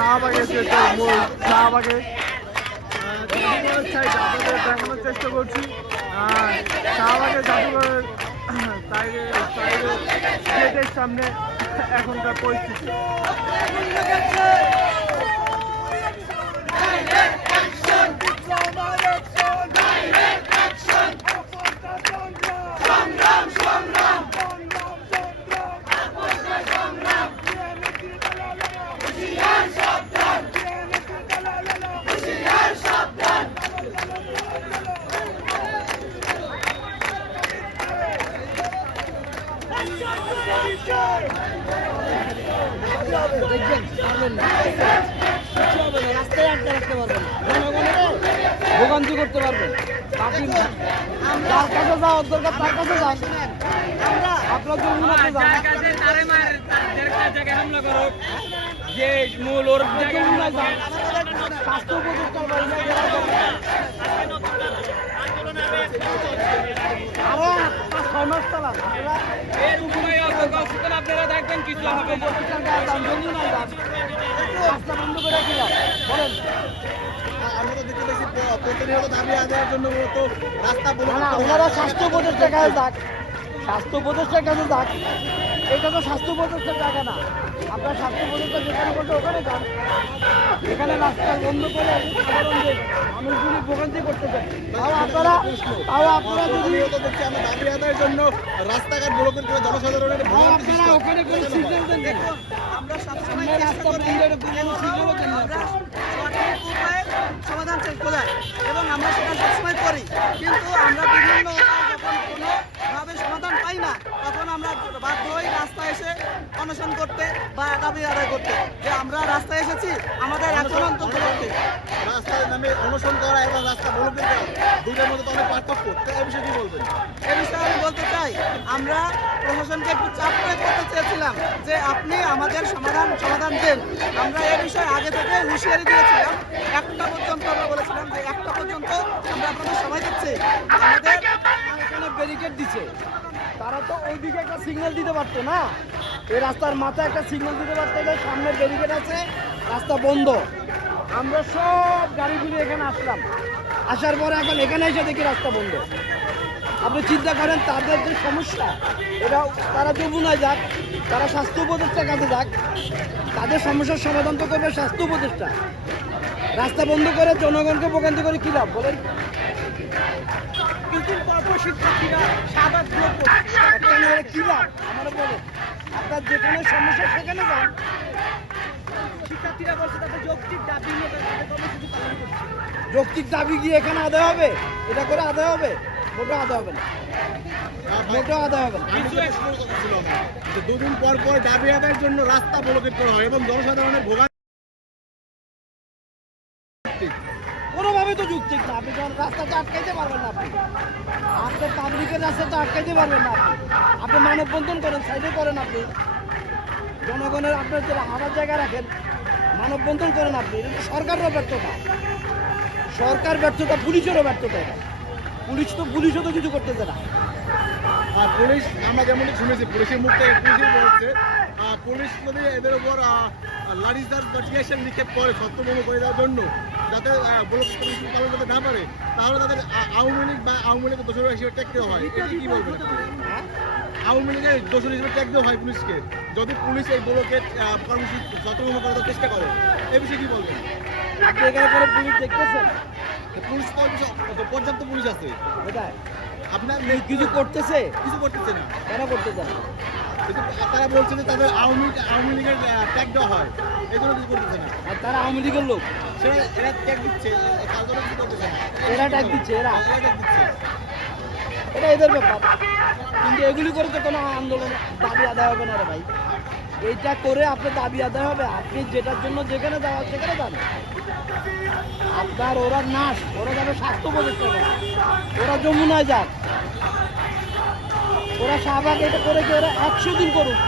শাহবাগে যেতে মূল শাহবাগে আপনাদের দেখানোর চেষ্টা করছি। শাহবাগের জাদুঘরের সাইডে সাইডে গেটের সামনে এখনকার পরিস্থিতি। ভোগান্তি করতে পারবেন বাকি যার কাছে যাও দরকার তার কাছে যান আপনার জন্য যে মূল ওর স্বাস্থ্য উপদেষ্টার বাড়ি না গেলে যান। আরও পাঁচ ছয় মাস চালান। আপনারা দেখবেন স্বাস্থ্য উপদেষ্টার কাছে যাক। স্বাস্থ্য উপদেষ্টার কাছে যাক। এটা তো স্বাস্থ্য উপদেষ্টার জায়গা না। আপনার স্বাস্থ্য উপদেষ্টা যেখানে বলতে ওখানে যান। এখানে রাস্তা বন্ধ করে সাধারণ যে মানুষগুলি ভোগান্তি করতে চান তাও আপনারা তাও আপনারা যদি আমরা দাবি আদায়ের জন্য রাস্তাঘাট ব্লকের করে জনসাধারণের আপনারা ওখানে কোনো সিগন্যাল দেন আমরা সবসময় রাস্তা বন্ধ সমাধান চেক করার এবং আমরা সেটা সবসময় করি। কিন্তু আমরা বিভিন্ন উপায়ে যখন কোনোভাবে সমাধান পাই না। তখন আমরা বাধ্য হই রাস্তায় এসে অনশন করতে বা দাবি আদায় করতে। যে আমরা রাস্তায় এসেছি আমাদের এখন অন্তত রাস্তায় নামে অনশন করা এবং রাস্তা করা দুইটার মধ্যে তো অনেক পার্থক্য। এই বিষয়ে কি বলবেন? এ বিষয়ে আমি বলতে চাই আমরা প্রশাসনকে একটু চাপ প্রয়োগ করতে চেয়েছিলাম যে আপনি আমাদের সমাধান সমাধান দেন। আমরা এ বিষয়ে আগে থেকে হুঁশিয়ারি দিয়েছিলাম একটা পর্যন্ত আমরা বলেছিলাম যে একটা পর্যন্ত আমরা আপনাদের সময় দিচ্ছি আমাদের এখানে ব্যারিকেড দিচ্ছে। তারা তো ওইদিকে একটা সিগন্যাল দিতে পারতো না। এই রাস্তার মাথায় একটা সিগন্যাল দিতে পারতো সামনে ব্যারিকেড আছে, রাস্তা বন্ধ। আমরা সব গাড়িগুলি এখানে আসলাম। আসার পরে এখন এখানে এসে দেখি রাস্তা বন্ধ। আপনি চিন্তা করেন, তাদের যে সমস্যা এটা তারা যমুনায় যাক, তারা স্বাস্থ্য উপদেষ্টার কাছে যাক, তাদের সমস্যার সমাধান তো করবে স্বাস্থ্য উপদেষ্টা। রাস্তা বন্ধ করে জনগণকে ভোগান্তি করে কী লাভ বলেন? কিন্তু পরপর শিক্ষার্থীরা সাবাদ একটা মেয়ের কি লাভ আমার বলে। আপনার যেখানে সমস্যা সেখানে যান। শিক্ষার্থীরা বলছে তাদের যৌক্তিক দাবি নিয়ে তাদের কর্মসূচি পালন করছে। যৌক্তিক দাবি কি এখানে আদায় হবে? এটা করে আদায় হবে? মোটেও আদায় হবে না। মোটেও আদায় হবে না। দুদিন পর পর দাবি আদায়ের জন্য রাস্তা ব্লকেট করা হয় এবং জনসাধারণের ভোগান্তি রাস্তাটা আটকাইতে পারবেন না আপনি। পাবলিকের রাস্তাটা আটকাইতে পারবেন না আপনি। মানববন্ধন করেন, সাইডে করেন আপনি। জনগণের আপনার যে হারার জায়গা রাখেন, মানববন্ধন করেন আপনি। এটা তো ব্যর্থতা। সরকার ব্যর্থতা, পুলিশেরও ব্যর্থতা পুলিশ তো, পুলিশও তো কিছু করতেছে না। আর পুলিশ, আমরা যেমন শুনেছি, পুলিশের মুখ থেকে পুলিশই বলছে পুলিশ যদি এদের উপর লাঠিচার্জ বা টিয়ারশেল নিক্ষেপ করে সত্যভূমি করে দেওয়ার জন্য যাতে ব্লক পুলিশ পালন করতে না পারে তাহলে তাদের আওয়ামী লীগ বা আওয়ামী লীগের দোষর হিসেবে ট্যাগ দেওয়া হয়। এটা কি বলবেন? আওয়ামী লীগের দোষর হিসেবে ট্যাগ দেওয়া হয় পুলিশকে যদি পুলিশ এই ব্লকের আহ, কর্মসূচি সত্যভূমি করার চেষ্টা করে। এ বিষয়ে কি বলবেন? আপনি এখানে করে পুলিশ দেখতেছেন? পুলিশ তো পর্যাপ্ত পুলিশ আছে। আপনার কিছু করতেছে? কিছু করতেছে না। কেন করতেছে? না তারা বলছে যে তাদের আওয়ামী আওয়ামী লীগের ট্যাগ দেওয়া হয়। এই জন্য কিছু করতেছে না। আর তারা আওয়ামী লীগের লোক। সেটা এরা ট্যাগ দিচ্ছে কিছু করতেছে না। এরা ট্যাগ দিচ্ছে এরা। এরা ট্যাগ দিচ্ছে। এটা এদের ব্যাপার। কিন্তু এগুলি করে তো কোনো আন্দোলন দাবি আদায় হবে না রে ভাই। এইটা করে আপনার দাবি আদায় হবে। আপনি যেটার জন্য যেখানে যাওয়া সেখানে যান। আপনার ওরা নাশ। ওরা যাবে স্বাস্থ্য প্রতিষ্ঠা ওরা যমুনায় যাক। ওরা শাহবাগ এটা করে কি ওরা একশো দিন করুক।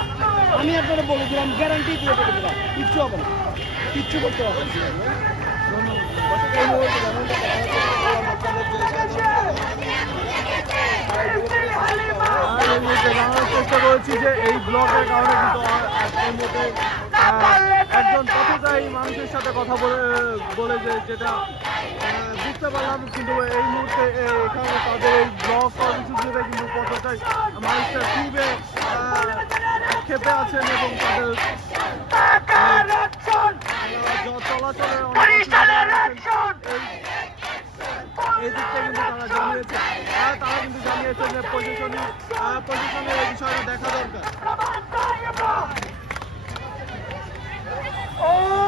আমি আপনারা বলে দিলাম গ্যারান্টি দিয়ে বলে দিলাম, কিচ্ছু হবে না। কিচ্ছু করতে চেষ্টা করেছি যে এই ব্লকের কারণে কিন্তু আহ, একজন পথচারী মানুষের সাথে কথা বলে বলে যে যেটা বুঝতে পারলাম কিন্তু এই মুহূর্তে এখানে তাদের এই ব্লক কর্মসূচিতে কিন্তু পথচারী মানুষটা খুবই আহ, ক্ষেপে আছেন এবং তাদের অনেক এই দিকটা কিন্তু তারা জানিয়েছে। তারা কিন্তু জানিয়েছে যে প্রশাসনিক আহ, প্রশাসনের এই বিষয়টা দেখা দরকার। আমার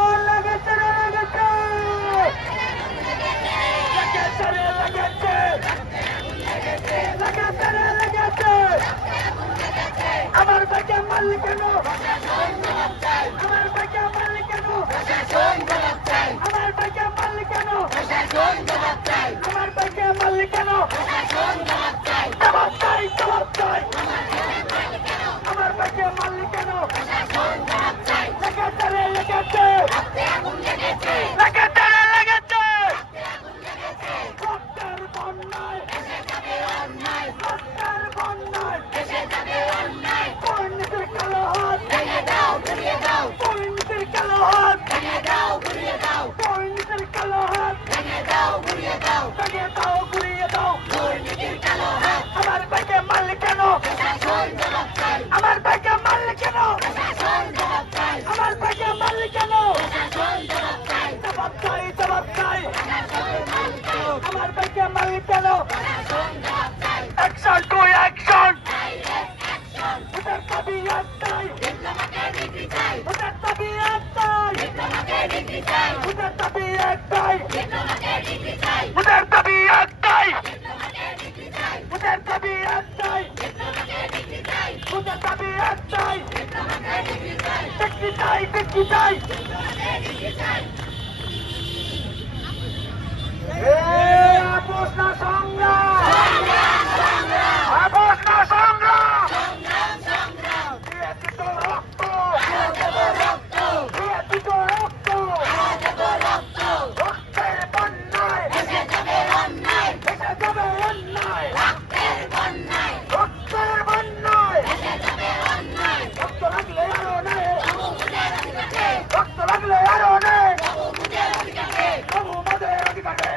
ওদের দাবি দেখতে চাই দেখতে চাই সংগ্রাম দিয়েছি তো রক্ত দিয়েছি তো রক্ত রক্তের বন্যায় এসে যাবে অন্যায় রক্তের বন্যায় রক্ত লাগলে আরও নেই রক্ত লাগলে আরও নেই তবু আমাদের অধিকারে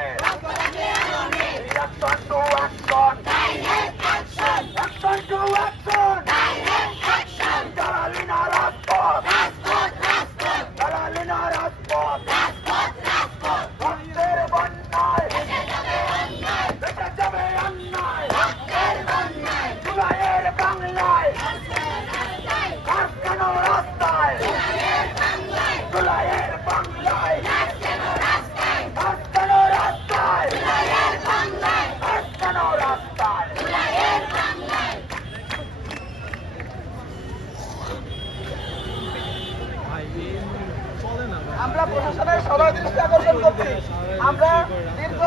Action to action! Action to action! Carolina Rasport! Carolina Rasport! রক্তের বন্যায় বেঁচে যাবে অন্যায় জুলাইয়ের বাংলায় ঘাস কেন রাস্তায় জুলাইয়ের বাংলায় ঘাস কেন রাস্তায় ঘাস কেন রাস্তায় আমরা প্রশাসনের সবার দৃষ্টি আকর্ষণ করছি। আমরা দীর্ঘ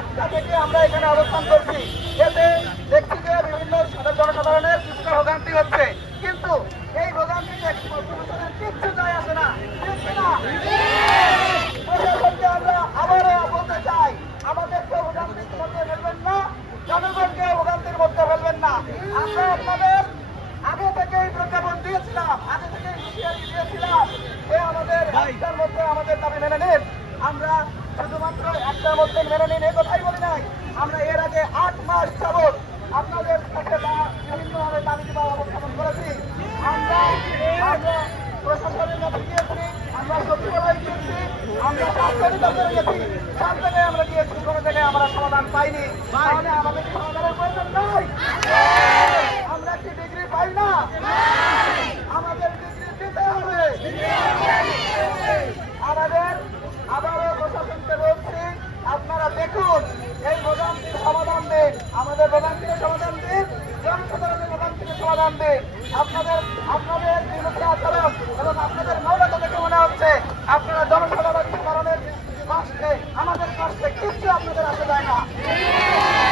একটা থেকে আমরা এখানে অবস্থান করছি। এতে দেখছি যে বিভিন্ন জনসাধারণের কিছুটা ভোগান্তি হচ্ছে কিন্তু এই ভোগান্তিতে প্রশাসনের কিচ্ছু যায় আসে না ঠিক কি না? প্রশাসনকে আমরা আবারও বলতে চাই আমাদেরকে ভোগান্তির মধ্যে ফেলবেন না জনগণকে ভোগান্তির মধ্যে ফেলবেন না আমরা আপনাদের আগে থেকেই প্রজ্ঞাপন দিয়েছিলাম আগে থেকেই হুঁশিয়ারি দিয়েছিলাম যে আমাদের একটার মধ্যে আমাদের দাবি মেনে নিন। আমরা শুধুমাত্র একটার মধ্যে মেনে নিন এ কথাই বলি নাই। আমরা এর আগে আট মাস যাবৎ আপনাদের বিভিন্নভাবে দাবি দেওয়া অবস্থাপন করেছি। আমরা আমরা প্রশাসনের কাছে গিয়েছি আমরা সচিবালয় গিয়েছি আমরা স্বাস্থ্য অধিদপ্তরে গেছি সব জায়গায় আমরা গিয়েছি কোনো জায়গায় আমরা সমাধান পাইনি। তাহলে আমাদের সমাধানের প্রয়োজন নাই? আমরা কি ডিগ্রি পাই না? হবে। আমাদের আবারও প্রশাসনকে বলছি, আপনারা দেখুন, এই ভোগান্তির সমাধান দিন আমাদের ভোগান্তির সমাধান দিন জনসাধারণের ভোগান্তির সমাধান দিন আপনাদের আপনাদের বিরুদ্ধে আচরণ এবং আপনাদের মৌলতা দেখে মনে হচ্ছে, আপনারা জনসাধারণের কারণের কষ্টে আমাদের কষ্টে কিচ্ছু আপনাদের আসে যায় না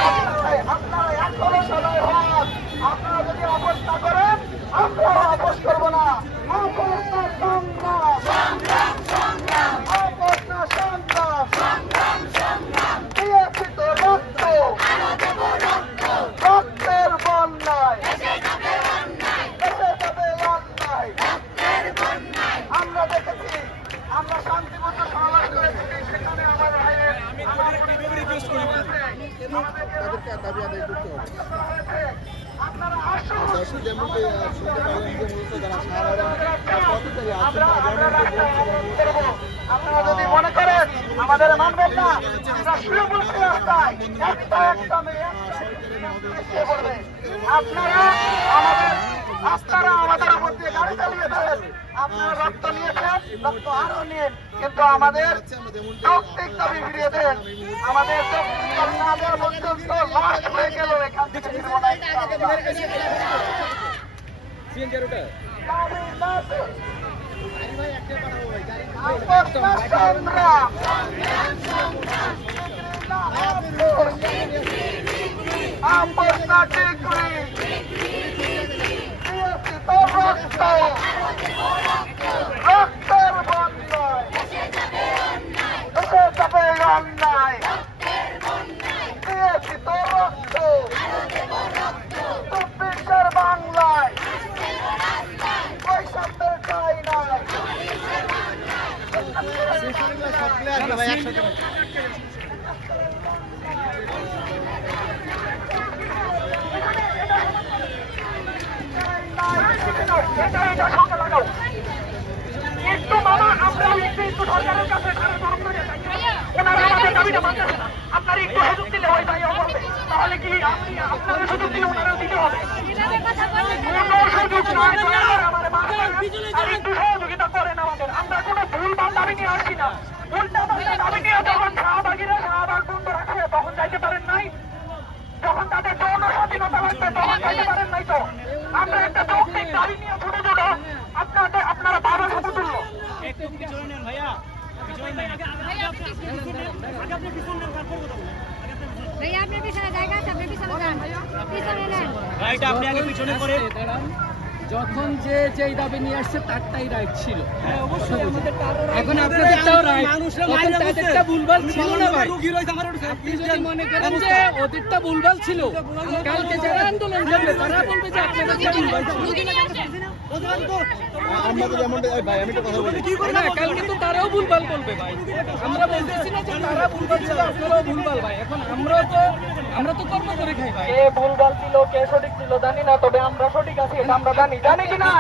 আপনারা আপনারা এখনও সদয় হন যৌতুক তাদেরকে দাবি আদায় করতে হবে আর দর্শক মনে করেন আমাদের আপনারা আমাদের আপনারা আমাদের উপর দিয়ে কিন্তু আমাদের যৌক্তিক লাশ হয়ে গেল এখান থেকে ফিরবো না ইনশাআল্লাহ। দাবি না দেন। আপন সংগ্রাম আপন ডিগ্রি দিয়েছি তো রক্ত রক্তের বন্যায় এসে যাবে অন্যায় দিয়েছি তো রক্ত চব্বিশের বাংলায় বৈষম্যের ঠাই নাই আপনারা একটু সুযোগ দিলে ওই তাহলে কি আপনি দিতে হবে কোনো সুযোগ নয় আমাদের আর একটু সহযোগিতা করেন আমাদের আমরা কোনো দাবি নিয়ে আসছি না উল্টা পাল্টা দাবি নিয়ে যখন শাহবাগিরা শাহবাগ বন্ধ রাখে তখন যাইতে পারেন নাই। যখন তাদের যৌন স্বাধীনতা লাগবে তখন যাইতে পারেন নাই তো। আমরা একটা যৌক্তিক দাবি নিয়ে ছোট ছোট আপনাদের আপনারা বাবা সমতুল্য ভাইয়া আপনার পিছনে জায়গা আছে আপনি পিছনে যান পিছনে নেন যখন যে যেই দাবি নিয়ে আসছে তারটাই রাইট ছিল। এখন আপনাদেরটাও রাইট রায়টা তাদেরটা ভুলভাল ছিল না ভাই। আপনি যদি মনে করেন যে ওদেরটা ভুলভাল ছিল কালকে যারা আন্দোলন করবে তারা বলবে যে আপনাদের ভুলভাল ছিল। আমরা তো যেমনটি ভাই আমি কথা বলি না কালকে তো তারাও ভুলভাল বলবে ভাই আমরা বলতেছি না যে তারা ভুলভাল ছিল আপনারাও ভুলভাল ভাই এখন আমরা তো আমরা তো কর্ম করে খাই ভাই কে ভুলভাল ছিল কে সঠিক ছিল জানি না তবে আমরা সঠিক আছি এটা আমরা জানি জানি কি না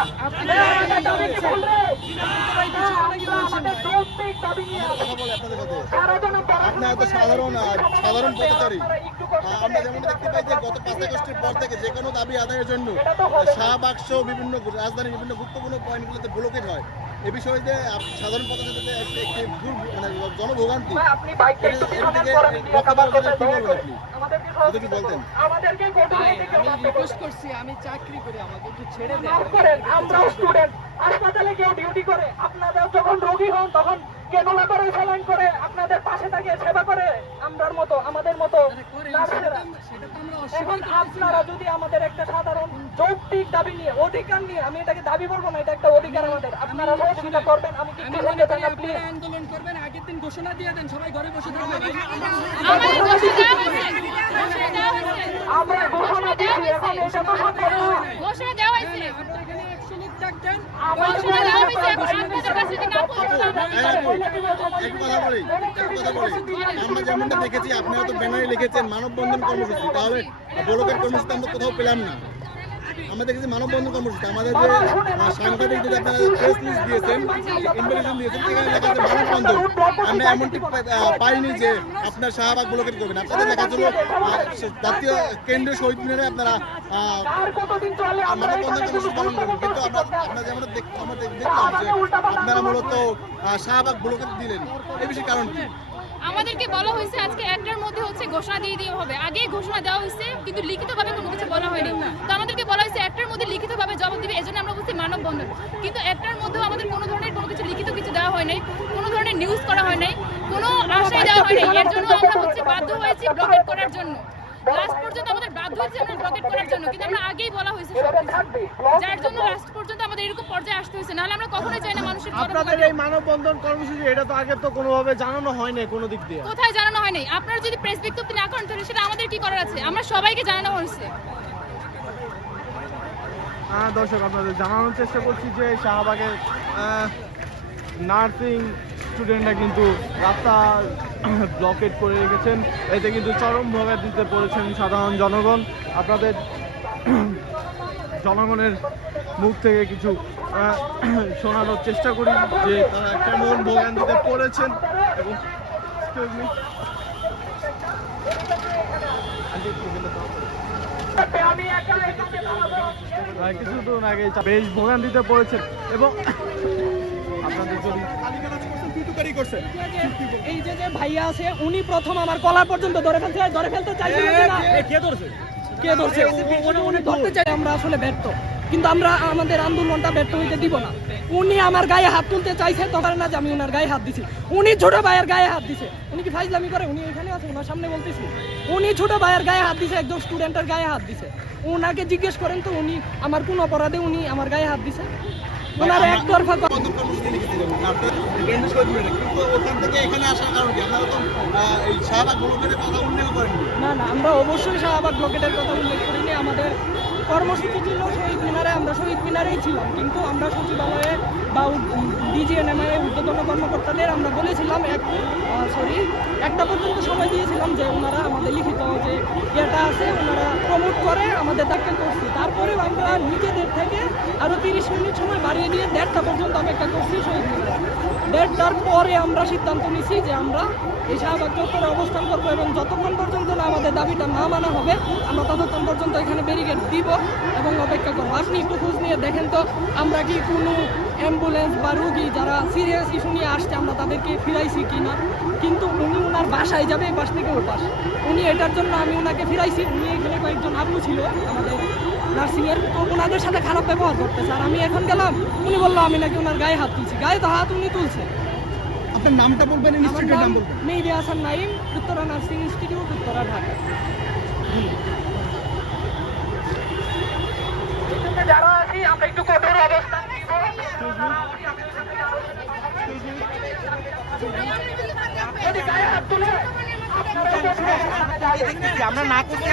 আমাদের আমাদের আপনারা তো সাধারণ সাধারণ পথচারী আমরা যেমন দেখতে পাই যে গত পাঁচ আগস্টের পর থেকে যে কোনো দাবি আদায়ের জন্য শাহবাগ সহ বিভিন্ন রাজধানীর বিভিন্ন গুরুত্বপূর্ণ পয়েন্টগুলোতে ব্লকেজ হয়। এ বিষয়ে যে সাধারণ পথচারীদের একটি ভুল মানে জনভোগান্তি বলতেন? আমি রিকোয়েস্ট করছি আমি চাকরি করি আমাকে একটু ছেড়ে দেন। আমরাও স্টুডেন্ট হাসপাতালে কেউ ডিউটি করে আপনাদের যখন রোগী হন তখন কেনুলা করে স্যালাইন করে আপনাদের পাশে থাকে সেবা করে? আমরার মতো আমাদের মতো এখন আপনারা যদি আমাদের একটা সাধারণ যৌক্তিক দাবি নিয়ে অধিকার নিয়ে আমি এটাকে দাবি বলব না এটা একটা অধিকার আমাদের। আপনারা সহযোগিতা করবেন আমি কিন্তু আন্দোলন করবেন আগের দিন ঘোষণা দিয়ে দেন সবাই ঘরে বসে আমরা ঘোষণা দিচ্ছি এখন এটা তো ঘোষণা দেওয়া হয়েছে। আমরা যেমনটা দেখেছি আপনারা তো ব্যানারে লিখেছেন মানববন্ধন কর্মসূচি তাহলে ব্লকের কর্মসূচি আমরা কোথাও পেলাম না। আমরা দেখেছি মানববন্ধন কর্মসূচি আমাদের যে আহ, সাংবাদিকদের যে আপনারা প্রেস লিস্ট দিয়েছেন ইনভিটেশন দিয়েছেন সেখানে লেখা আছে মানববন্ধন আমরা এমনটি পাইনি যে আপনার শাহবাগ ব্লকের করবেন আপনাদের লেখা ছিল জাতীয় কেন্দ্রীয় শহীদ মিনারে আপনারা আহ, আর কতদিন চলে আমরা মানববন্ধন কর্মসূচি পালন করবেন কিন্তু আমরা করতে যেমন আমরা দেখলাম যে আপনারা মূলত শাহবাগ ব্লকের দিলেন এই বিষয়ে কারণ কি আমাদেরকে বলা হয়েছে আজকে একটার মধ্যে হচ্ছে ঘোষণা দিয়ে দেওয়া হবে আগেই ঘোষণা দেওয়া হয়েছে কিন্তু লিখিতভাবে কোনো কিছু বলা হয়নি তো আমাদেরকে বলা হয়েছে একটার মধ্যে লিখিতভাবে জবাব দিবে এজন্য আমরা বলছি মানববন্ধন কিন্তু একটার মধ্যেও আমাদের কোনো ধরনের কোনো কিছু লিখিত কিছু দেওয়া হয় নাই কোনো ধরনের নিউজ করা হয় নাই কোনো আশাই দেওয়া হয় নাই এর জন্য আমরা হচ্ছে বাধ্য হয়েছি ব্লকেট করার জন্য। লাস্ট পর্যন্ত আমাদের বাধ্য হয়েছে আমরা ব্লকেট করার জন্য কিন্তু আমরা আগেই বলা হয়েছে যার জন্য লাস্ট পর্যন্ত আমাদের এরকম পর্যায়ে আসতে হয়েছে। নাহলে আমরা কখনোই চাই না মানুষের আপনাদের এই মানববন্ধন কর্মসূচি এটা তো আগে তো কোনোভাবে জানানো হয়নি কোনো দিক দিয়ে। কোথায় জানানো হয়নি? আপনারা যদি প্রেস বিজ্ঞপ্তি না করেন তাহলে সেটা আমাদের কি করার আছে? আমরা সবাইকে জানানো হয়েছে। হ্যাঁ দর্শক আপনাদের জানানোর চেষ্টা করছি যে শাহবাগের নার্সিং স্টুডেন্টরা কিন্তু রাস্তা ব্লকেট করে রেখেছেন। এতে কিন্তু চরম ভোগান্তিতে পড়েছেন সাধারণ জনগণ। আপনাদের জনগণের মুখ থেকে কিছু শোনানোর চেষ্টা করি যে তারা কেমন ভোগান্তিতে পড়েছেন এবং excuse me, আহ, কিছু দিন আগে বেশ ভোগান্তিতে পড়েছেন এবং আপনাদের যদি এই যে যে ভাইয়া আছে উনি প্রথম আমার কলা পর্যন্ত ধরে ফেলতে ধরে ফেলতে চাইছিল না কে ধরছে? কে ধরছে? উনি উনি ধরতে চাই আমরা আসলে ব্যর্থ। কিন্তু আমরা আমাদের আন্দোলনটা ব্যর্থ হইতে দিব না। উনি আমার গায়ে হাত তুলতে চাইছে তখন না যে আমি ওনার গায়ে হাত দিছি। উনি ছোট ভাইয়ের গায়ে হাত দিছে। উনি কি ফাইজলামি করে? উনি এখানে আছে ওনার সামনে বলতেছি। উনি ছোট ভাইয়ের গায়ে হাত দিছে একজন স্টুডেন্টের গায়ে হাত দিছে। ওনাকে জিজ্ঞেস করেন তো উনি আমার কোন অপরাধে উনি আমার গায়ে হাত দিছে? ওনার একতরফা না না আমরা অবশ্যই শাহবাগ ব্লকেটের কথা উল্লেখ করিনি। আমাদের কর্মসূচি ছিল শহীদ মিনারে, আমরা শহীদ মিনারেই ছিলাম। কিন্তু আমরা সচিবালয়ে বা ডিজিএনএমআই ঊর্ধ্বতন কর্মকর্তাদের আমরা বলেছিলাম এক সরি একটা পর্যন্ত সময় দিয়েছিলাম যে ওনারা আমাদের লিখিত যে ইয়েটা আছে, ওনারা প্রমোট করে, আমাদের ডাক্তার করছি। তারপরেও আমরা নিজেদের থেকে আরও তিরিশ মিনিট সময় বাড়িয়ে দিয়ে দেড়টা পর্যন্ত অপেক্ষা করছি শহীদ মিনারে। দেড়টার পরে আমরা সিদ্ধান্ত নিছি যে আমরা এই শাহবাগ চত্বরে অবস্থান করব এবং যতক্ষণ পর্যন্ত না আমাদের দাবিটা না মানা হবে, আমরা ততক্ষণ পর্যন্ত এখানে ব্যারিকেড দিব এবং অপেক্ষা করব। আপনি একটু খোঁজ নিয়ে দেখেন তো, আমরা কি কোনো অ্যাম্বুলেন্স বা রুগী যারা সিরিয়াস ইস্যু নিয়ে আসছে, আমরা তাদেরকে ফিরাইছি কি না? কিন্তু উনি ওনার বাসায় যাবে এই পাশ থেকে ওর পাশ। উনি এটার জন্য আমি ওনাকে ফিরাইছি। উনি এখানে কয়েকজন আপু ছিল, আমাদের নার্সিংয়ের তো ওনাদের সাথে খারাপ ব্যবহার করতেছে। আর আমি এখন গেলাম, উনি বলল, আমি নাকি ওনার গায়ে হাত তুলছি। গায়ে তো হাত উনি তুলছে। আপনার নামটা বলবেন আমার নাম নাম বলবেন। Mehedi Hasan Naim Uttara nursing institute Uttara Dhaka. যারা আছি আমরা একটু কঠোর অবস্থান নিব। যদি গায়ে হাত তুলে আমরা না করতে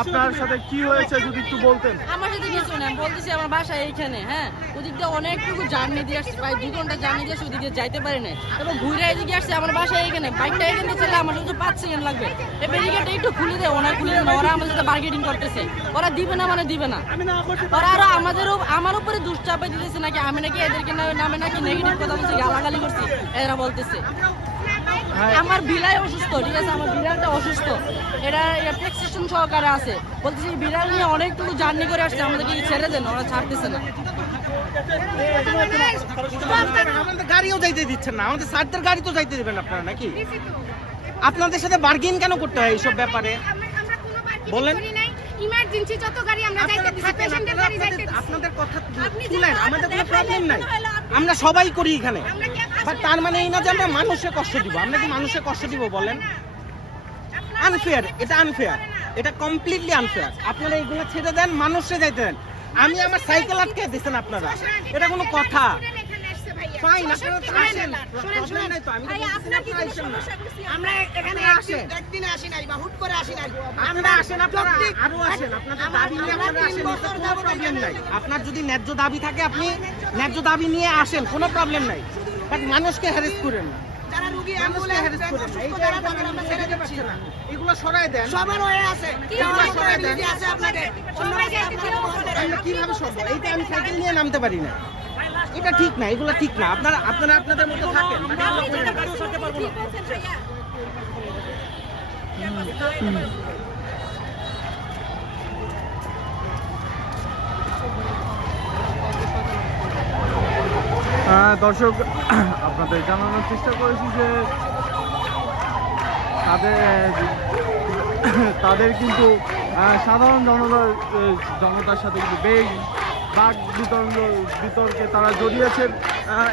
আপনার সাথে কি হয়েছে যদি একটু বলতেন? আমার সাথে কিছু না বলতেছি আমার বাসা এইখানে হ্যাঁ? ওদিক দিয়ে অনেকটুকু জার্নি দিয়ে আসছে প্রায় দুই ঘণ্টা জার্নি দিয়ে আসছে ওদিক যাইতে পারি না তারপর ঘুরে এদিকে আসছে আমার বাসা এইখানে। বাইকটা এখানে চলে আমার শুধু পাঁচ সেকেন্ড লাগবে। এই ব্যারিকেড একটু খুলে দেয় খুলে দেয় ওরা আমাদের সাথে বার্গেটিং করতেছে। ওরা দিবে না মানে দিবে না। ওরা আরও আমাদেরও আমার উপরে দুষ্টাপে দিতেছে নাকি আমি নাকি এদেরকে নামে নাকি নেগেটিভ কথা বলছি গালাগালি করছি এরা বলতেছে। আমার বিড়াল অসুস্থ ঠিক আছে? আমার বিড়ালটা অসুস্থ। এটা প্রেসক্রিপশন সহকারে আছে। বলতেছি বিড়াল নিয়ে অনেকটুকু জার্নি করে আসছে আমাদেরকে ছেড়ে দেন? ওরা ছাড়তেছে না। গাড়িও যাইতে দিচ্ছেন না। আমাদের সারদের গাড়ি তো যাইতে দেবেন আপনারা নাকি? আপনাদের সাথে বার্গেন কেন করতে হয় এইসব ব্যাপারে? বলেন। ইমার্জেন্সি যত গাড়ি আমরা যাইতে দিছি পেশেন্টের গাড়ি যাইতে আপনাদের কথা তুলেন আমাদের কোনো প্রবলেম নাই। আমরা সবাই করি এখানে। বাট তার মানে এই না যে আমরা মানুষে কষ্ট দিব। আমরা কি মানুষে কষ্ট দিব বলেন? আনফেয়ার এটা আনফেয়ার এটা কমপ্লিটলি আনফেয়ার আপনারা এইগুলো ছেড়ে দেন মানুষে যাইতে দেন। আমি আমার সাইকেল আটকে দিচ্ছেন আপনারা। এটা কোনো কথা। এখানে আসছে ফাইন আপনারা তো আসেন। প্রবলেম নাই তো আমি তো ভাইয়া, বলতেছি না আপনার কি আপনারা কোনো আসেন না। সমস্যা করছি? আমরা এখানে আসেন। আসেন। আসি নাই বা হুট করে আসি নাই। আমরা আসেন আপনারা আরও আসেন। আপনাদের দাবি নিয়ে আপনারা আসেন কোনো প্রবলেম নাই। আপনার যদি ন্যায্য দাবি থাকে আপনি ন্যায্য দাবি নিয়ে আসেন কোনো প্রবলেম নাই। বাট মানুষকে হ্যারেস করেন না। যারা রুগী অ্যাম্বুলেন্স না। যারা এগুলো তাদের আমরা ছেড়ে দিচ্ছি। পারছে না। এগুলো সরাই দেন। সবার হয়ে আছে। এগুলো সরাই দেন। আছে আপনাদের অন্য সবাই রাস্তায় যাইতে আপনারা দিও। বন্ধ করেন। আমরা কীভাবে সরবো? এইটা আমি সাইকেল নিয়ে নামতে পারি না। এটা ঠিক না এগুলো ঠিক না। আপনারা আপনারা আপনাদের মতো থাকেন। যেটা বলছেন, ঠিক বলছেন ভাইয়া। আহ, দর্শক, আপনাদের জানানোর চেষ্টা করেছি যে তাদের তাদের কিন্তু সাধারণ জনতার জনতার সাথে কিন্তু বেশ বাক বিতর্ক, বিতর্কে তারা জড়িয়েছেন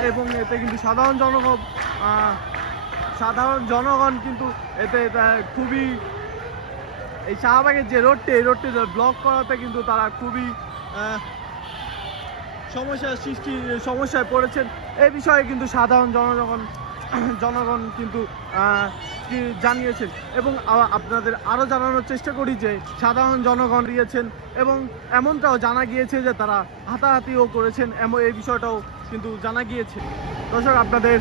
এবং এতে কিন্তু সাধারণ জনগণ সাধারণ জনগণ কিন্তু এতে খুবই এই শাহবাগের যে রোডটি, এই রোডটি ব্লক করাতে কিন্তু তারা খুবই সমস্যার সৃষ্টি, সমস্যায় পড়েছেন। এই বিষয়ে কিন্তু সাধারণ জনগণ জনগণ কিন্তু জানিয়েছেন। এবং আপনাদের আরও জানানোর চেষ্টা করি যে, সাধারণ জনগণ দিয়েছেন এবং এমনটাও জানা গিয়েছে যে, তারা হাতাহাতিও করেছেন এমন এই বিষয়টাও কিন্তু জানা গিয়েছে। দর্শক, আপনাদের